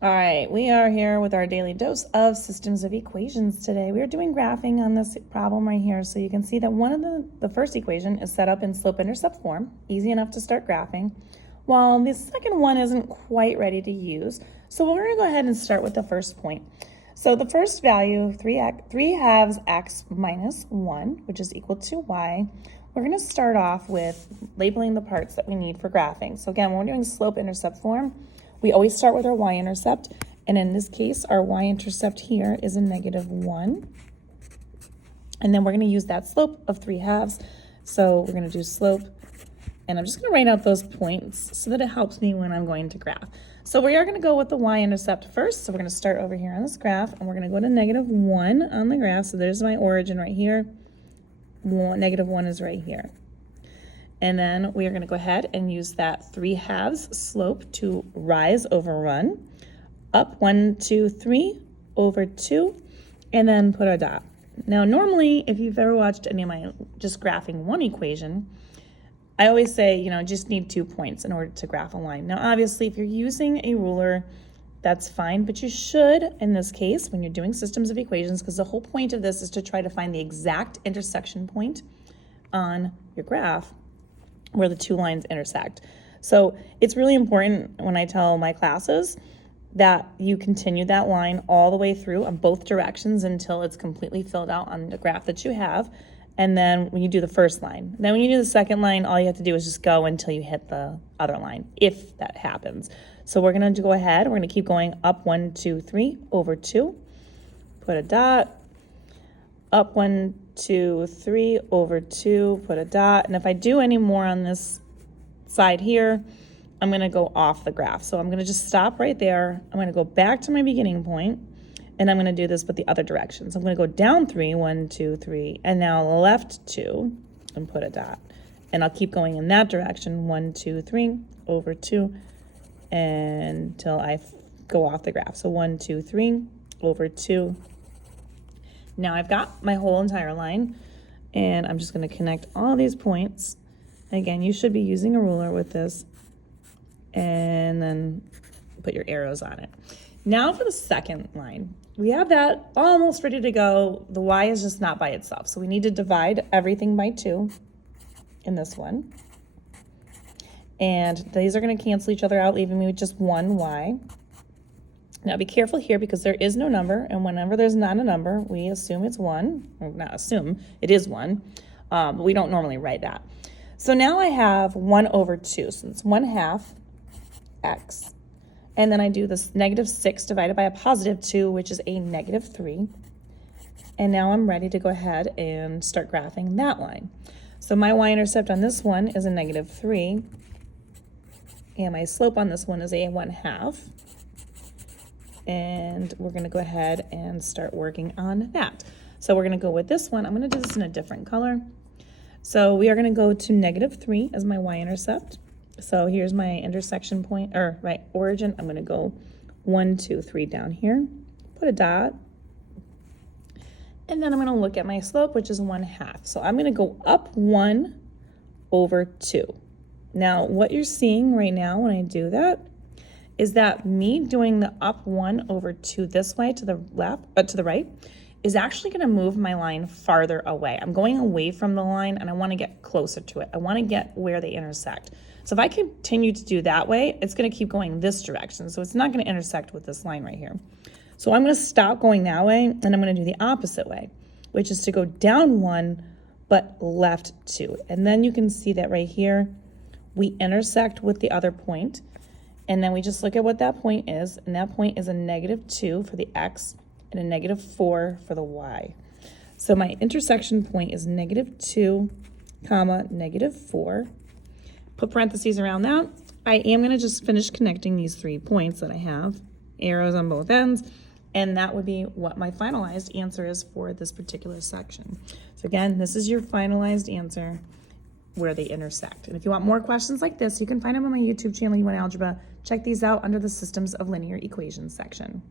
All right, we are here with our daily dose of systems of equations today. We are doing graphing on this problem right here. So you can see that one of the first equation is set up in slope-intercept form, easy enough to start graphing, while the second one isn't quite ready to use. So we're going to go ahead and start with the first point. So the first value, 3 halves x minus 1, which is equal to y. We're going to start off with labeling the parts that we need for graphing. So again, when we're doing slope-intercept form, we always start with our y-intercept, and in this case, our y-intercept here is a -1. And then we're going to use that slope of 3 halves. So we're going to do slope, and I'm just going to write out those points so that it helps me when I'm going to graph. So we are going to go with the y-intercept first. So we're going to start over here on this graph, and we're going to go to -1 on the graph. So there's my origin right here. -1 is right here. And then we are going to go ahead and use that 3 halves slope to rise over run, up 1, 2, 3 over 2, and then put a dot. Now, normally, if you've ever watched any of my just graphing one equation, I always say, just need 2 points in order to graph a line. Now, obviously, if you're using a ruler, that's fine, but you should, in this case, when you're doing systems of equations, because the whole point of this is to try to find the exact intersection point on your graph where the 2 lines intersect. So it's really important when I tell my classes that you continue that line all the way through on both directions until it's completely filled out on the graph that you have. And then when you do the first line, then when you do the second line, all you have to do is just go until you hit the other line, if that happens. So we're going to go ahead, we're going to keep going up 1, 2, 3 over 2, put a dot, up 1, 2, 3 over 2, put a dot. And if I do any more on this side here, I'm going to go off the graph. So I'm going to just stop right there. I'm going to go back to my beginning point, and I'm going to do this with the other direction. So I'm going to go down 3, 1, 2, 3, and now left 2, and put a dot. And I'll keep going in that direction, 1, 2, 3 over 2, until I go off the graph. So 1, 2, 3 over 2. Now I've got my whole entire line, and I'm just going to connect all these points. Again, you should be using a ruler with this, and then put your arrows on it. Now for the second line, we have that almost ready to go. The y is just not by itself, so we need to divide everything by 2 in this one. And these are going to cancel each other out, leaving me with just 1 y. Now be careful here because there is no number, and whenever there's not a number, we assume it's 1, or not assume, it is 1, but we don't normally write that. So now I have 1 over 2, so it's 1/2 x, and then I do this -6 divided by a +2, which is a -3, and now I'm ready to go ahead and start graphing that line. So my y-intercept on this one is a -3, and my slope on this one is a 1/2. And we're going to go ahead and start working on that. So we're going to go with this one. I'm going to do this in a different color. So we are going to go to -3 as my y-intercept. So here's my intersection point, or my origin. I'm going to go 1, 2, 3 down here, put a dot, and then I'm going to look at my slope, which is 1/2. So I'm going to go up 1 over 2. Now, what you're seeing right now when I do that is that me doing the up 1 over 2 this way to the left, to the right, is actually going to move my line farther away. I'm going away from the line, and I want to get closer to it. I want to get where they intersect. So if I continue to do that way, it's going to keep going this direction. So it's not going to intersect with this line right here. So I'm going to stop going that way, and I'm going to do the opposite way, which is to go down 1, but left 2. And then you can see that right here, we intersect with the other point. And then we just look at what that point is, and that point is a -2 for the x and a -4 for the y. So my intersection point is -2, -4. Put parentheses around that. I am going to just finish connecting these 3 points that I have, arrows on both ends, and that would be what my finalized answer is for this particular section. So again, this is your finalized answer where they intersect. And if you want more questions like this, you can find them on my YouTube channel, You Want Algebra. Check these out under the Systems of Linear Equations section.